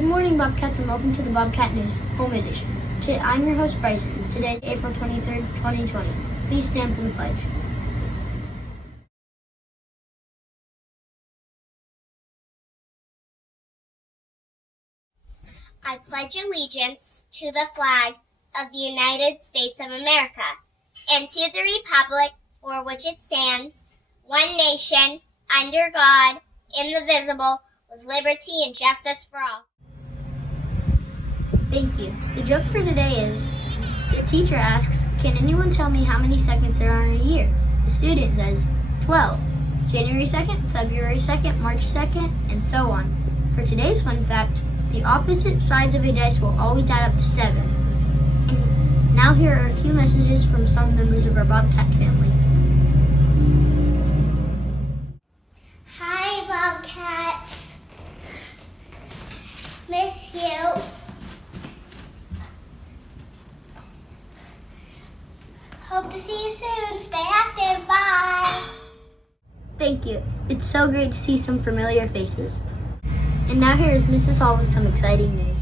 Good morning, Bobcats, and welcome to the Bobcat News Home Edition. I'm your host, Bryson. Today is April 23rd, 2020. Please stand for the pledge. I pledge allegiance to the flag of the United States of America and to the republic for which it stands, one nation, under God, indivisible, with liberty and justice for all. Thank you. The joke for today is, the teacher asks, can anyone tell me how many seconds there are in a year? The student says, 12. January 2nd, February 2nd, March 2nd, and so on. For today's fun fact, the opposite sides of a dice will always add up to 7. And now here are a few messages from some members of our Bobcat family. Hi, Bobcats. Miss you. Hope to see you soon. Stay active. Bye. Thank you. It's so great to see some familiar faces. And now here is Mrs. Hall with some exciting news.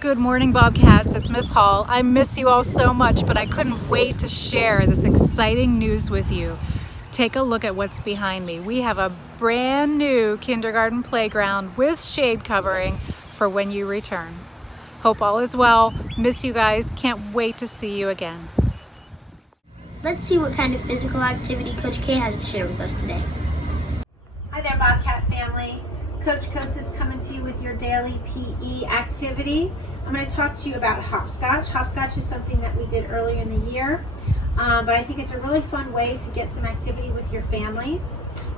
Good morning, Bobcats. It's Miss Hall. I miss you all so much, but I couldn't wait to share this exciting news with you. Take a look at what's behind me. We have a brand new kindergarten playground with shade covering for when you return. Hope all is well. Miss you guys. Can't wait to see you again. Let's see what kind of physical activity Coach K has to share with us today. Hi there, Bobcat family. Coach Kos is coming to you with your daily PE activity. I'm going to talk to you about hopscotch. Hopscotch is something that we did earlier in the year, but I think it's a really fun way to get some activity with your family.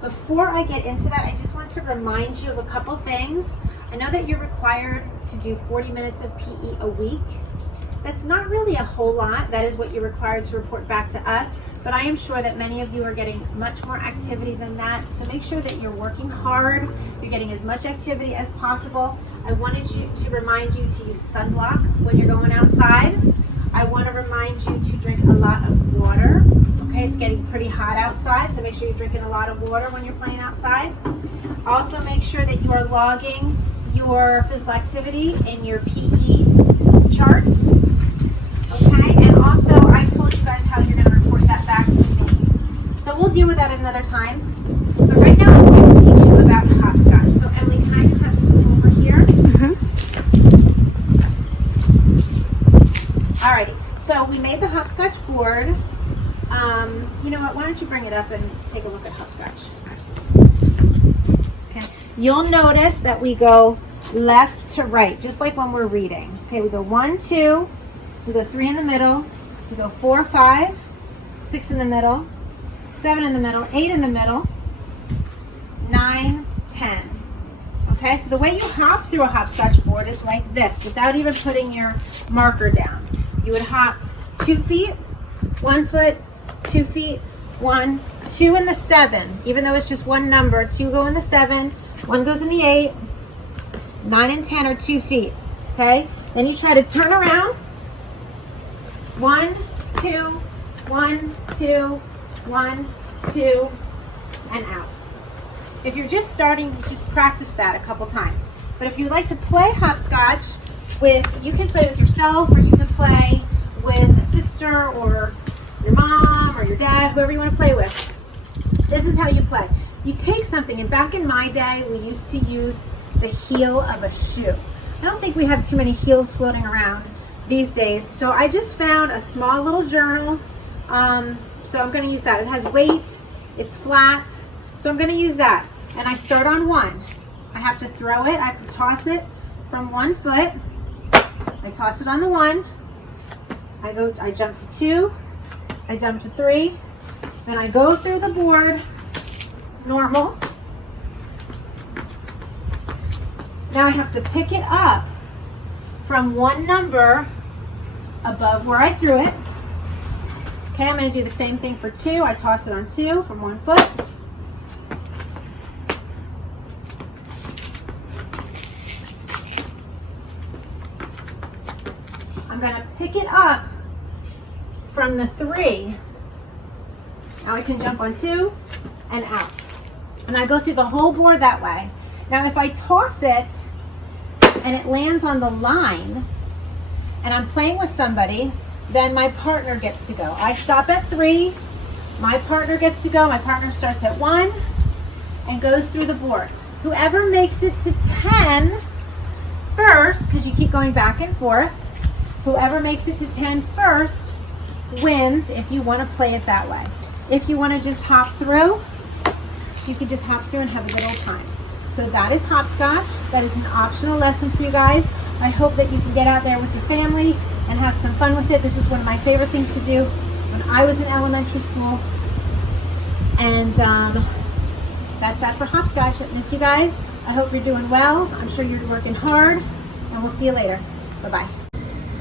Before I get into that, I just want to remind you of a couple things. I know that you're required to do 40 minutes of PE a week. That's not really a whole lot. That is what you're required to report back to us, but I am sure that many of you are getting much more activity than that. So make sure that you're working hard, you're getting as much activity as possible. I wanted to remind you to use sunblock when you're going outside. I want to remind you to drink a lot of water. Okay, it's getting pretty hot outside, so make sure you're drinking a lot of water when you're playing outside. Also make sure that you are logging your physical activity in your PE charts. Okay, and also I told you guys how you're going to report that back to me. So we'll deal with that another time. But right now I'm going to teach you about hopscotch. So Emily, can I just have you come over here? Alrighty, so we made the hopscotch board. You know what, why don't you bring it up and take a look at hopscotch. Okay, you'll notice that we go left to right, just like when we're reading. Okay, we go 1, 2, we go 3 in the middle, we go 4, 5, 6 in the middle, 7 in the middle, 8 in the middle, 9, 10. Okay, so the way you hop through a hopscotch board is like this, without even putting your marker down. You would hop 2 feet, 1 foot, 2 feet, 1, 2 in the 7. Even though it's just one number, 2 go in the 7, 1 goes in the 8, 9 and 10 are 2 feet. Okay, then you try to turn around. 1, 2, 1, 2, 1, 2, and out. If you're just starting, just practice that a couple times. But if you like to play hopscotch you can play with yourself, or you can play with a sister or your mom or your dad, whoever you want to play with. This is how you play. You take something, and back in my day, we used to use the heel of a shoe. I don't think we have too many heels floating around these days, so I just found a small little journal. So I'm going to use that. It has weight, it's flat, so I'm going to use that. And I start on 1. I have to throw it, I have to toss it from 1 foot. I toss it on the 1. I jump to 2, I jump to 3, then I go through the board normal. Now I have to pick it up from one number above where I threw it. Okay, I'm going to do the same thing for 2. I toss it on 2 from 1 foot. I'm going to pick it up from the 3. Now I can jump on 2 and out. And I go through the whole board that way. Now if I toss it and it lands on the line and I'm playing with somebody, then my partner gets to go. I stop at 3, my partner gets to go. My partner starts at 1 and goes through the board. Whoever makes it to 10 first, because you keep going back and forth, whoever makes it to 10 first wins if you want to play it that way. If you want to just hop through, you can just hop through and have a good old time. So that is hopscotch. That is an optional lesson for you guys. I hope that you can get out there with your family and have some fun with it. This is one of my favorite things to do when I was in elementary school. And that's that for hopscotch. I miss you guys. I hope you're doing well. I'm sure you're working hard. And we'll see you later. Bye-bye.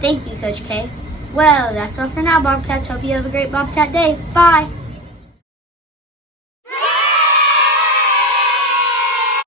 Thank you, Coach K. Well, that's all for now, Bobcats. Hope you have a great Bobcat day. Bye.